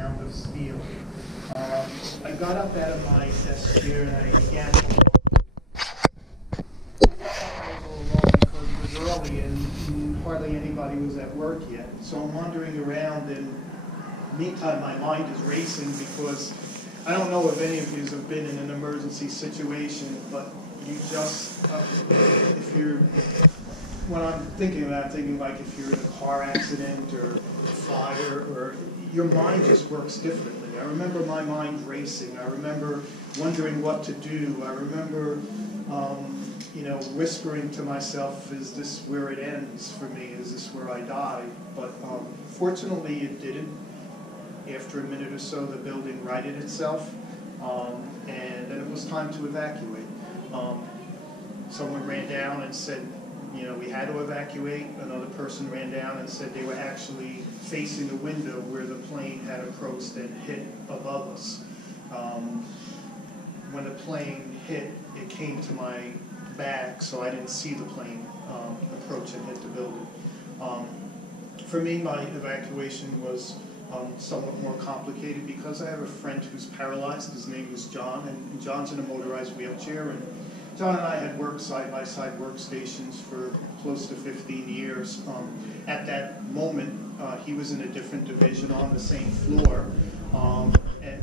sound of steel. I got up out of my desk here and I began because it was early and hardly anybody was at work yet. So I'm wandering around, and meantime my mind is racing because I don't know if any of you have been in an emergency situation, but you just, if you're, when I'm thinking about it, I'm thinking like if you're in a car accident or fire, or your mind just works differently. I remember my mind racing. I remember wondering what to do. I remember, whispering to myself, is this where it ends for me? Is this where I die? But fortunately it didn't. After a minute or so, the building righted itself, and then it was time to evacuate. Someone ran down and said, we had to evacuate. Another person ran down and said they were actually facing the window where the plane had approached and hit above us. When the plane hit, it came to my back, so I didn't see the plane approach and hit the building. For me, my evacuation was somewhat more complicated because I have a friend who's paralyzed. His name is John, and John's in a motorized wheelchair. And John and I had worked side-by-side workstations for close to 15 years. At that moment, he was in a different division on the same floor.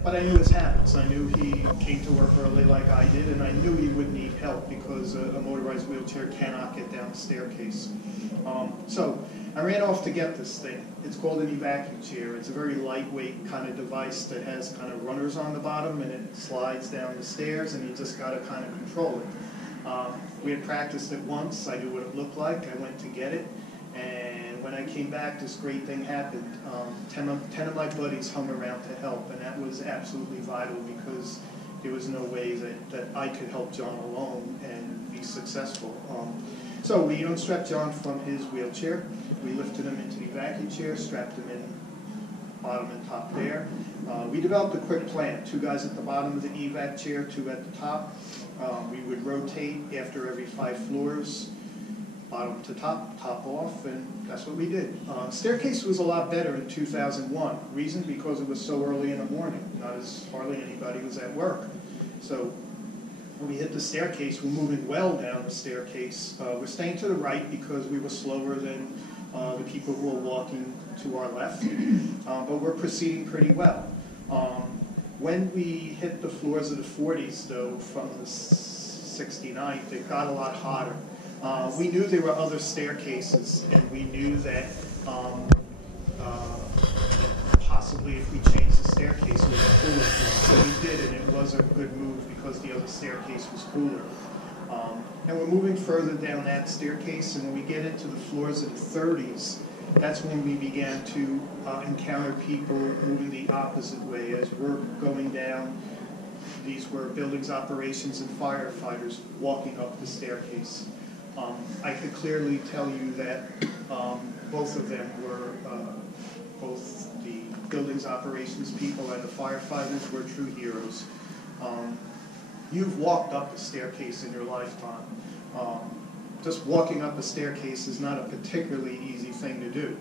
But I knew his habits. I knew he came to work early like I did, and I knew he would need help because a motorized wheelchair cannot get down the staircase. So I ran off to get this thing. It's called an evacu chair. It's a very lightweight kind of device that has kind of runners on the bottom, and it slides down the stairs, and you just got to kind of control it. We had practiced it once. I knew what it looked like. I went to get it, and when I came back, this great thing happened. 10 of my buddies hung around to help, and that was absolutely vital because there was no way that I could help John alone and be successful. So we unstrapped John from his wheelchair. We lifted him into the evacu chair, strapped him in bottom and top there. We developed a quick plan. 2 guys at the bottom of the evac chair, 2 at the top. We would rotate after every 5 floors, bottom to top, top off, and that's what we did. Staircase was a lot better in 2001. Reason? Because it was so early in the morning. Not as hardly anybody was at work. So when we hit the staircase, we're moving well down the staircase. We're staying to the right because we were slower than the people who were walking to our left, but we're proceeding pretty well. When we hit the floors of the 40s, though, from the 69th, it got a lot hotter. We knew there were other staircases, and we knew that possibly if we changed the staircase, it would be cooler for us. So we did, and it was a good move because the other staircase was cooler. And we're moving further down that staircase, and when we get into the floors of the 30s, that's when we began to encounter people moving the opposite way. As we're going down, these were buildings operations and firefighters walking up the staircase. I could clearly tell you that both of them were, both the buildings operations people and the firefighters were true heroes. You've walked up a staircase in your lifetime. Just walking up a staircase is not a particularly easy thing to do.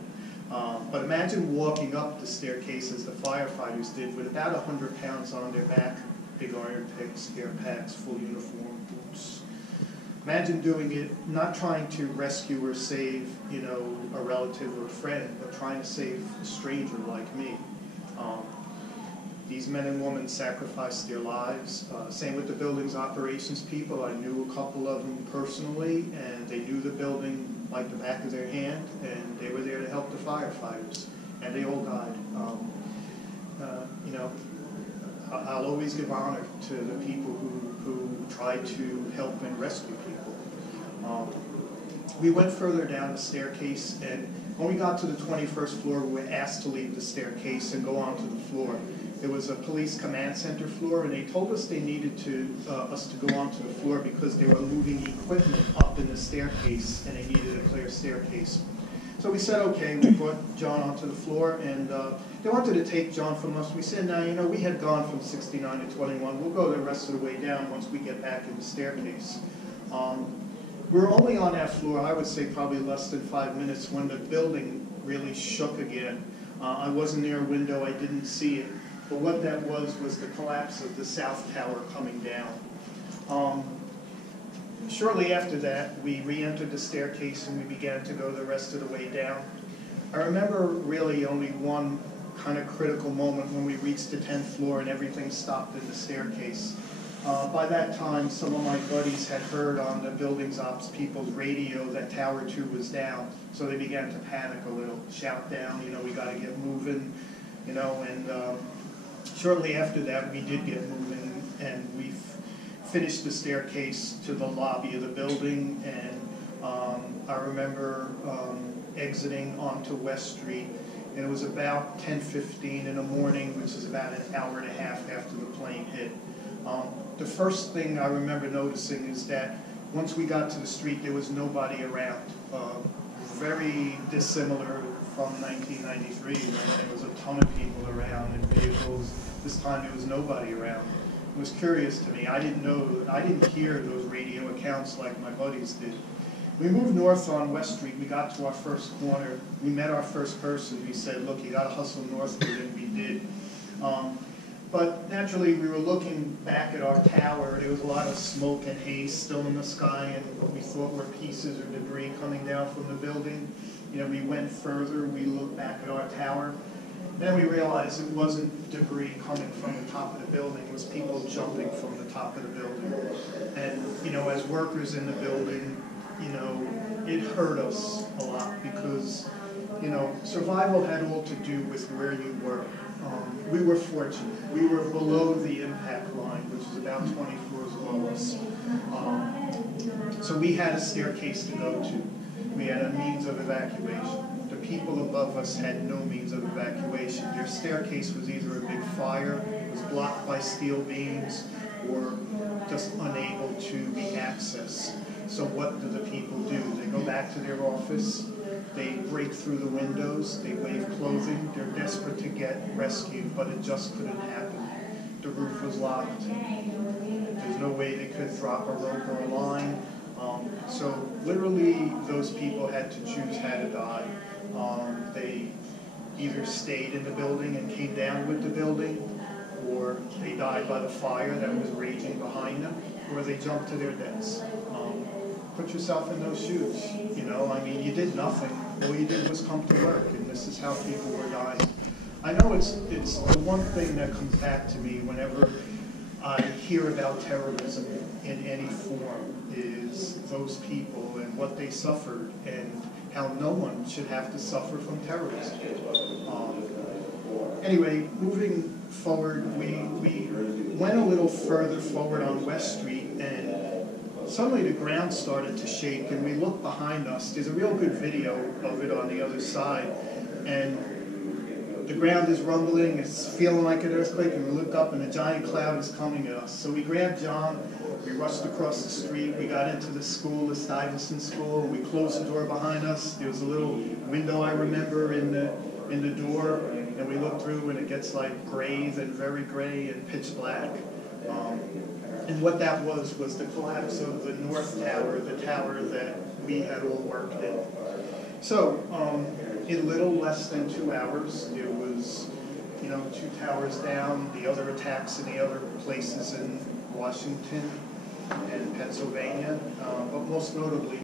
But imagine walking up the staircase as the firefighters did with about 100 pounds on their back, big iron picks, air packs, full uniform, boots. Imagine doing it, not trying to rescue or save, a relative or a friend, but trying to save a stranger like me. These men and women sacrificed their lives. Same with the buildings operations people. I knew a couple of them personally, and they knew the building like the back of their hand, and they were there to help the firefighters, and they all died. I'll always give honor to the people who try to help and rescue people. We went further down the staircase, and when we got to the 21st floor, we were asked to leave the staircase and go onto the floor. There was a police command center floor, and they told us they needed us to go onto the floor because they were moving equipment up in the staircase, and they needed a clear staircase. So we said, okay, we brought John onto the floor, and they wanted to take John from us. We said, no, we had gone from 69 to 21. We'll go the rest of the way down once we get back in the staircase. We were only on that floor, I would say probably less than 5 minutes when the building really shook again. I wasn't near a window, I didn't see it. But what that was the collapse of the south tower coming down. Shortly after that, we re-entered the staircase and we began to go the rest of the way down. I remember really only one kind of critical moment when we reached the 10th floor and everything stopped in the staircase. By that time, some of my buddies had heard on the building's ops people's radio that Tower 2 was down, so they began to panic a little, shout down, you know, we got to get moving, you know, and shortly after that we did get moving and we finished the staircase to the lobby of the building, and I remember exiting onto West Street, and it was about 10:15 in the morning, which is about an hour and a half after the plane hit. The first thing I remember noticing is that once we got to the street, there was nobody around. Very dissimilar from 1993, when there was a ton of people around and vehicles. This time there was nobody around. It was curious to me. I didn't hear those radio accounts like my buddies did. We moved north on West Street. We got to our first corner. We met our first person. We said, look, you got to hustle northward, and we did. But naturally, we were looking back at our tower. There was a lot of smoke and haze still in the sky, and what we thought were pieces or debris coming down from the building. You know, we went further. We looked back at our tower. Then we realized it wasn't debris coming from the top of the building. It was people jumping from the top of the building. And, you know, as workers in the building, you know, it hurt us a lot because, you know, survival had all to do with where you were. We were fortunate. We were below the impact line, which is about 20 floors below us. So we had a staircase to go to. We had a means of evacuation. The people above us had no means of evacuation. Their staircase was either a big fire, it was blocked by steel beams, or just unable to be accessed. So what do the people do? They go back to their office, they break through the windows, they wave clothing, they're desperate to get rescued, but it just couldn't happen. The roof was locked. There's no way they could drop a rope or a line. So literally those people had to choose how to die. They either stayed in the building and came down with the building, or they died by the fire that was raging behind them, or they jumped to their deaths. Put yourself in those shoes, you know, I mean, you did nothing. All you did was come to work, and this is how people were dying. I know it's the one thing that comes back to me whenever I hear about terrorism in any form is those people and what they suffered and how no one should have to suffer from terrorism. Anyway, moving forward, we went a little further forward on West Street, and suddenly the ground started to shake, and we looked behind us. There's a real good video of it on the other side, and the ground is rumbling, it's feeling like an earthquake, and we look up and a giant cloud is coming at us. So we grabbed John, we rushed across the street, we got into the school, the Stuyvesant School, and we closed the door behind us. There was a little window, I remember, in the door, and we looked through, and it gets like gray, then very gray and pitch black. And what that was the collapse of the North Tower, the tower that we had all worked in. So, in little less than 2 hours, it was, you know, 2 towers down, the other attacks in the other places in Washington and Pennsylvania, but most notably